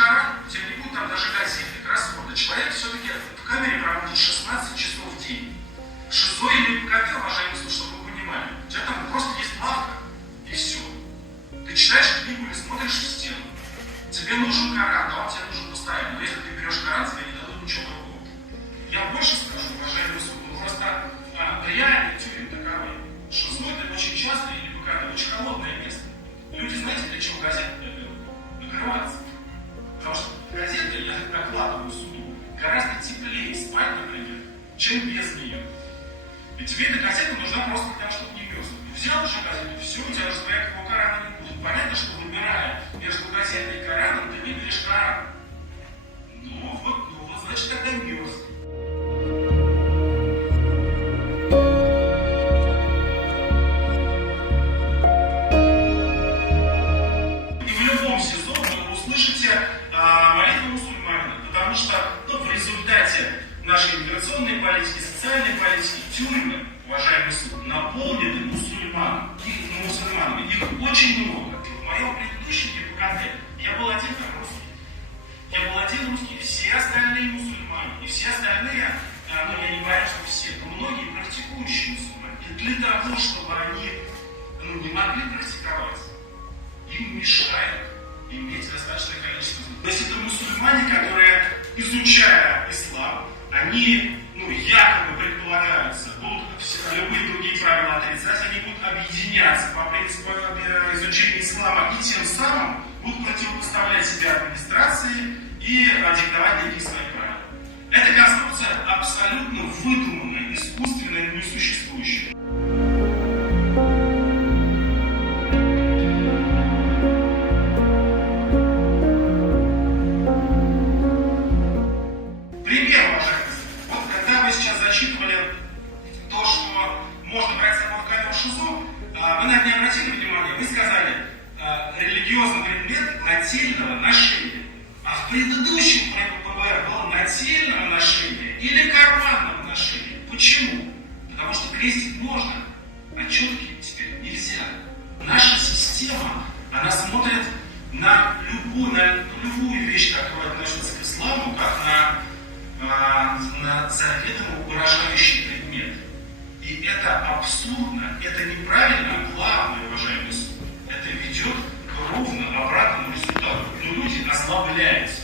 Коран, у тебя не будет там даже газеты, кроссворда. Человек все-таки в камере проводит 16 часов в день. Шизо или КП, уважаемые слушатели, чтобы вы понимали, у тебя там просто есть лавка, и все. Ты читаешь книгу или смотришь в стену. Тебе нужен Коран, да, он тебе нужен постоянно. Но если ты берешь Коран, тебе не дадут ничего другого. Я больше скажу, уважаемые слушатели, просто реальный тюрьмы таковы. Шизо это очень часто или КП, очень холодное место. Люди, знаете, для чего газеты берут? Накрываться. Потому что газеты, я докладываю суду, гораздо теплее спать, например, чем без нее. И тебе эта газета нужна просто для того, чтобы не мерзнуть. Взял уже газету, все, у тебя уже своего Корана не будет. Понятно, что выбирая между газетой и Кораном, ты выберешь Коран. Ну вот, значит, тогда мерз. И в любом СИЗО вы услышите молитву мусульманина, потому что в результате нашей миграционной политики, социальной политики, тюрьмы, уважаемый суд, наполнены мусульманами. Их очень много. В моем предыдущем ГИБКД я был один русский. Все остальные мусульмане. И все остальные, я не говорю, что все, но многие практикующие мусульмане. И для того, чтобы они не могли практиковать, им мешают иметь достаточное количество. То есть это мусульмане, которые, изучая ислам, они, якобы предполагаются, будут любые другие правила отрицать, они будут объединяться по принципу изучения ислама и тем самым будут противопоставлять себя администрации и диктовать некие свои правила. Эта конструкция абсолютно выдуманная, искусственная, несуществующая. Можно брать с собой камеру ШИЗО, вы на это не обратили внимания, вы сказали религиозный предмет нательного ношения. А в предыдущем ПБР было нательного ношения или карманного ношения. Почему? Потому что крестить можно, а четки теперь нельзя. Наша система, она смотрит на любую вещь, которая относится к исламу, как на заведомо угрожающий предмет. И это абсурдно, это неправильно, а главное, уважаемый суд, это ведет к ровно обратному результату. Но люди озлобляются.